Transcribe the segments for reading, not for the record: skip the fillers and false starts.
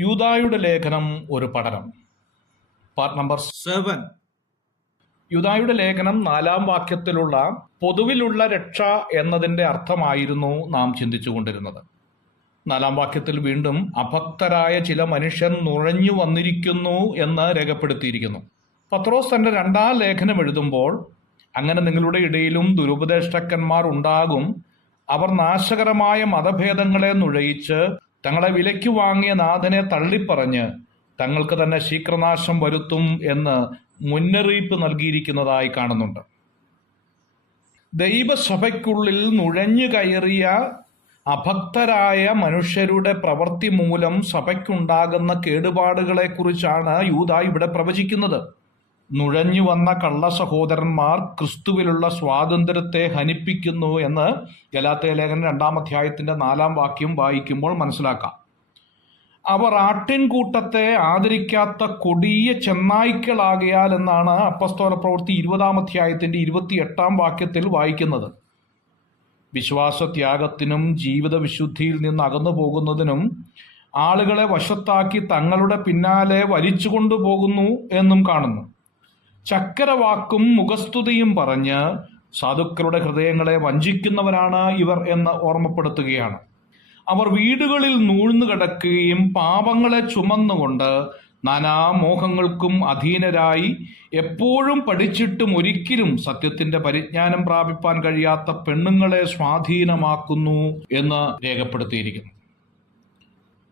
യൂദായുടെ ലേഖനം ഒരു പഠനം. Part number 7. യൂദായുടെ ലേഖനം 4-ാം വാക്യത്തിലുള്ള പൊതുവിലുള്ള രക്ഷ എന്നതിൻ്റെ അർത്ഥമായിരുന്നു നാം ചിന്തിച്ചുകൊണ്ടിരുന്നത്. 4-ാം വാക്യത്തിൽ വീണ്ടും അഭക്തരായ ചില മനുഷ്യൻ നുഴഞ്ഞു വന്നിരിക്കുന്നു എന്ന് രേഖപ്പെടുത്തിയിരിക്കുന്നു. പത്രോസ് തൻ്റെ 2-ാം ലേഖനം എഴുതുമ്പോൾ അങ്ങനെ നിങ്ങളുടെ ഇടയിലും ദുരുപദേഷ്ടക്കന്മാർ ഉണ്ടാകും, അവർ നാശകരമായ മതഭേദങ്ങളെ നുഴയിച്ച് തങ്ങളെ വിലയ്ക്ക് വാങ്ങിയ നാഥനെ തള്ളിപ്പറഞ്ഞ് തങ്ങൾക്ക് തന്നെ ശീഘ്രനാശം വരുത്തും എന്ന് മുന്നറിയിപ്പ് നൽകിയിരിക്കുന്നതായി കാണുന്നുണ്ട്. ദൈവസഭയ്ക്കുള്ളിൽ നുഴഞ്ഞു കയറിയ അഭക്തരായ മനുഷ്യരുടെ പ്രവൃത്തി മൂലം സഭയ്ക്കുണ്ടാകുന്ന കേടുപാടുകളെക്കുറിച്ചാണ് യൂദാ ഇവിടെ പ്രവചിക്കുന്നത്. നുഴഞ്ഞു വന്ന കള്ള സഹോദരന്മാർ ക്രിസ്തുവിലുള്ള സ്വാതന്ത്ര്യത്തെ ഹനിപ്പിക്കുന്നു എന്ന് ഗലാത്യ ലേഖനം 2-ാം അധ്യായത്തിന്റെ 4-ാം വാക്യം വായിക്കുമ്പോൾ മനസ്സിലാക്കാം. അവർ ആട്ടിൻകൂട്ടത്തെ ആദരിക്കാത്ത കൊടിയ ചെന്നായ്ക്കളാകയാൽ എന്നാണ് അപ്പസ്തോല പ്രവൃത്തി 20-ാം അധ്യായത്തിന്റെ 28-ാം വാക്യത്തിൽ വായിക്കുന്നത്. വിശ്വാസത്യാഗത്തിനും ജീവിത വിശുദ്ധിയിൽ നിന്ന് അകന്നു പോകുന്നതിനും ആളുകളെ വശത്താക്കി തങ്ങളുടെ പിന്നാലെ വലിച്ചു കൊണ്ടുപോകുന്നു എന്നും കാണുന്നു. ചക്കരവാക്കും മുഖസ്തുതിയും പറഞ്ഞ് സാധുക്കളുടെ ഹൃദയങ്ങളെ വഞ്ചിക്കുന്നവരാണ് ഇവർ എന്ന് ഓർമ്മപ്പെടുത്തുകയാണ്. അവർ വീടുകളിൽ നൂഴ്ന്നു കിടക്കുകയും പാപങ്ങളെ ചുമന്നുകൊണ്ട് നാനാമോഹങ്ങൾക്കും അധീനരായി എപ്പോഴും പഠിച്ചിട്ടും ഒരിക്കലും സത്യത്തിന്റെ പരിജ്ഞാനം പ്രാപിപ്പാൻ കഴിയാത്ത പെണ്ണുങ്ങളെ സ്വാധീനമാക്കുന്നു എന്ന് രേഖപ്പെടുത്തിയിരിക്കുന്നു.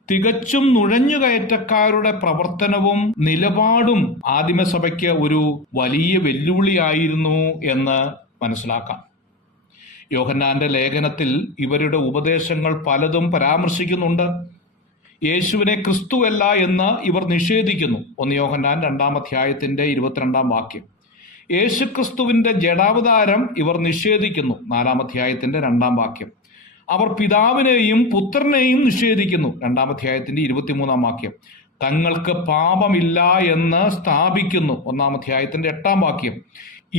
തികച്ചും നുഴഞ്ഞുകയറ്റക്കാരുടെ പ്രവർത്തനവും നിലപാടും ആദിമസഭയ്ക്ക് ഒരു വലിയ വെല്ലുവിളിയായിരുന്നു എന്ന് മനസ്സിലാക്കാം. യോഹന്നാന്റെ ലേഖനത്തിൽ ഇവരുടെ ഉപദേശങ്ങൾ പലതും പരാമർശിക്കുന്നുണ്ട്. യേശുവിനെ ക്രിസ്തുവല്ല എന്ന് ഇവർ നിഷേധിക്കുന്നു. 1 യോഹന്നാൻ 2-ാം അധ്യായത്തിന്റെ 22-ാം വാക്യം. യേശുക്രിസ്തുവിന്റെ ജഡാവതാരം ഇവർ നിഷേധിക്കുന്നു. 4-ാം അധ്യായത്തിന്റെ 2-ാം വാക്യം. അവർ പിതാവിനെയും പുത്രനെയും നിഷേധിക്കുന്നു. 2-ാം അധ്യായത്തിന്റെ 23-ാം വാക്യം. തങ്ങൾക്ക് പാപമില്ല എന്ന് സ്ഥാപിക്കുന്നു. 1-ാം അധ്യായത്തിന്റെ 8-ാം വാക്യം.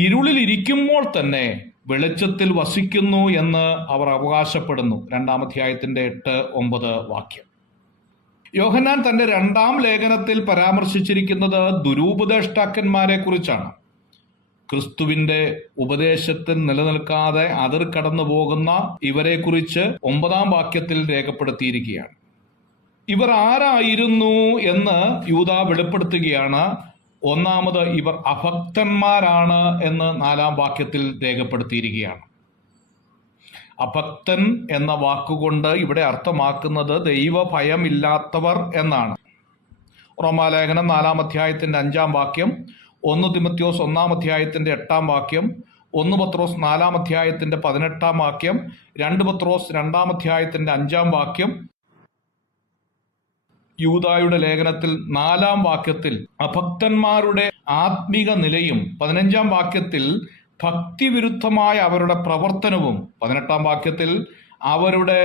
ഇരുളിൽ ഇരിക്കുമ്പോൾ തന്നെ വെളിച്ചത്തിൽ വസിക്കുന്നു എന്ന് അവർ അവകാശപ്പെടുന്നു. 2-ാം അധ്യായത്തിന്റെ 8-9 വാക്യം. യോഹന്നാൻ തന്റെ 2-ാം ലേഖനത്തിൽ പരാമർശിച്ചിരിക്കുന്നത് ദുരുപദേഷ്ടാക്കന്മാരെ കുറിച്ചാണ്. ക്രിസ്തുവിന്റെ ഉപദേശത്തിൽ നിലനിൽക്കാതെ അതിർ കടന്നു പോകുന്ന ഇവരെ കുറിച്ച് 9-ാം വാക്യത്തിൽ രേഖപ്പെടുത്തിയിരിക്കുകയാണ്. ഇവർ ആരായിരുന്നു എന്ന് യൂദാ വെളിപ്പെടുത്തുകയാണ്. ഒന്നാമത് ഇവർ അഭക്തന്മാരാണ് എന്ന് 4-ാം വാക്യത്തിൽ രേഖപ്പെടുത്തിയിരിക്കുകയാണ്. അഭക്തൻ എന്ന വാക്കുകൊണ്ട് ഇവിടെ അർത്ഥമാക്കുന്നത് ദൈവഭയമില്ലാത്തവർ എന്നാണ്. റോമാലേഖനം 4-ാം അധ്യായത്തിന്റെ 5-ാം വാക്യം, 1 തിമോഥെയോസ് 1-ാം അധ്യായത്തിന്റെ 8-ാം വാക്യം, 1 പത്രോസ് 4-ാം അധ്യായത്തിന്റെ 18-ാം വാക്യം, 2 പത്രോസ് 2-ാം അധ്യായത്തിന്റെ 5-ാം വാക്യം, യൂദായുടെ ലേഖനത്തിൽ 4-ാം വാക്യത്തിൽ അഭക്തന്മാരുടെ ആത്മീക നിലയും, 15-ാം വാക്യത്തിൽ ഭക്തിവിരുദ്ധമായ അവരുടെ പ്രവർത്തനവും, 18-ാം വാക്യത്തിൽ അവരുടെ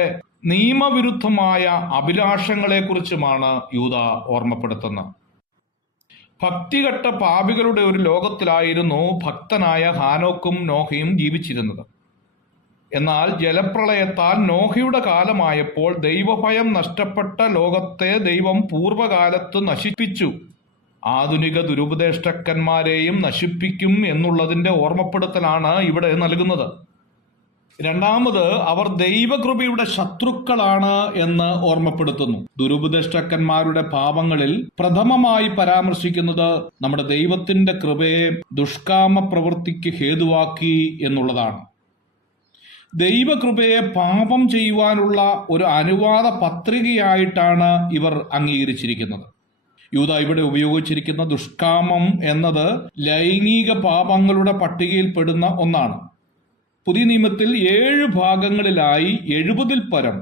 നിയമവിരുദ്ധമായ അഭിലാഷങ്ങളെക്കുറിച്ചുമാണ് യൂദാ ഓർമ്മപ്പെടുത്തുന്നത്. ഭക്തികെട്ട പാപികളുടെ ഒരു ലോകത്തിലായിരുന്നു ഭക്തനായ ഹാനോക്കും നോഹയും ജീവിച്ചിരുന്നത്. എന്നാൽ ജലപ്രളയത്താൽ നോഹയുടെ കാലമായപ്പോൾ ദൈവഭയം നഷ്ടപ്പെട്ട ലോകത്തെ ദൈവം പൂർവ്വകാലത്ത് നശിപ്പിച്ചു. ആധുനിക ദുരുപദേഷ്ടക്കന്മാരെയും നശിപ്പിക്കും എന്നുള്ളതിന്റെ ഓർമ്മപ്പെടുത്തലാണ് ഇവിടെ നൽകുന്നത്. രണ്ടാമത്, അവർ ദൈവകൃപയുടെ ശത്രുക്കളാണ് എന്ന് ഓർമ്മപ്പെടുത്തുന്നു. ദുരുപദേഷ്ടക്കന്മാരുടെ പാപങ്ങളിൽ പ്രഥമമായി പരാമർശിക്കുന്നത് നമ്മുടെ ദൈവത്തിന്റെ കൃപയെ ദുഷ്കാമ പ്രവൃത്തിക്ക് ഹേതുവാക്കി എന്നുള്ളതാണ്. ദൈവകൃപയെ പാപം ചെയ്യുവാനുള്ള ഒരു അനുവാദ പത്രികയായിട്ടാണ് ഇവർ അംഗീകരിച്ചിരിക്കുന്നത്. യൂദാ ഇവിടെ ഉപയോഗിച്ചിരിക്കുന്ന ദുഷ്കാമം എന്നത് ലൈംഗിക പാപങ്ങളുടെ പട്ടികയിൽപ്പെടുന്ന ഒന്നാണ്. പുതിയ നിയമത്തിൽ 7 ഭാഗങ്ങളിലായി 70-ൽ പരം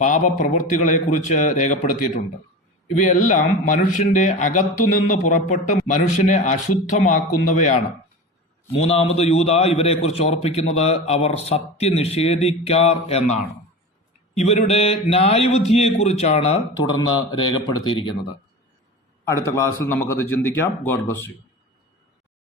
പാപപ്രവൃത്തികളെക്കുറിച്ച് രേഖപ്പെടുത്തിയിട്ടുണ്ട്. ഇവയെല്ലാം മനുഷ്യന്റെ അകത്തുനിന്ന് പുറപ്പെട്ട് മനുഷ്യനെ അശുദ്ധമാക്കുന്നവയാണ്. മൂന്നാമത് യൂദാ ഇവരെക്കുറിച്ച് ഓർപ്പിക്കുന്നത് അവർ സത്യനിഷേധിക്കാർ എന്നാണ്. ഇവരുടെ ന്യായവിധിയെക്കുറിച്ചാണ് തുടർന്ന് രേഖപ്പെടുത്തിയിരിക്കുന്നത്. അടുത്ത ക്ലാസ്സിൽ നമുക്കത് ചിന്തിക്കാം. God bless you.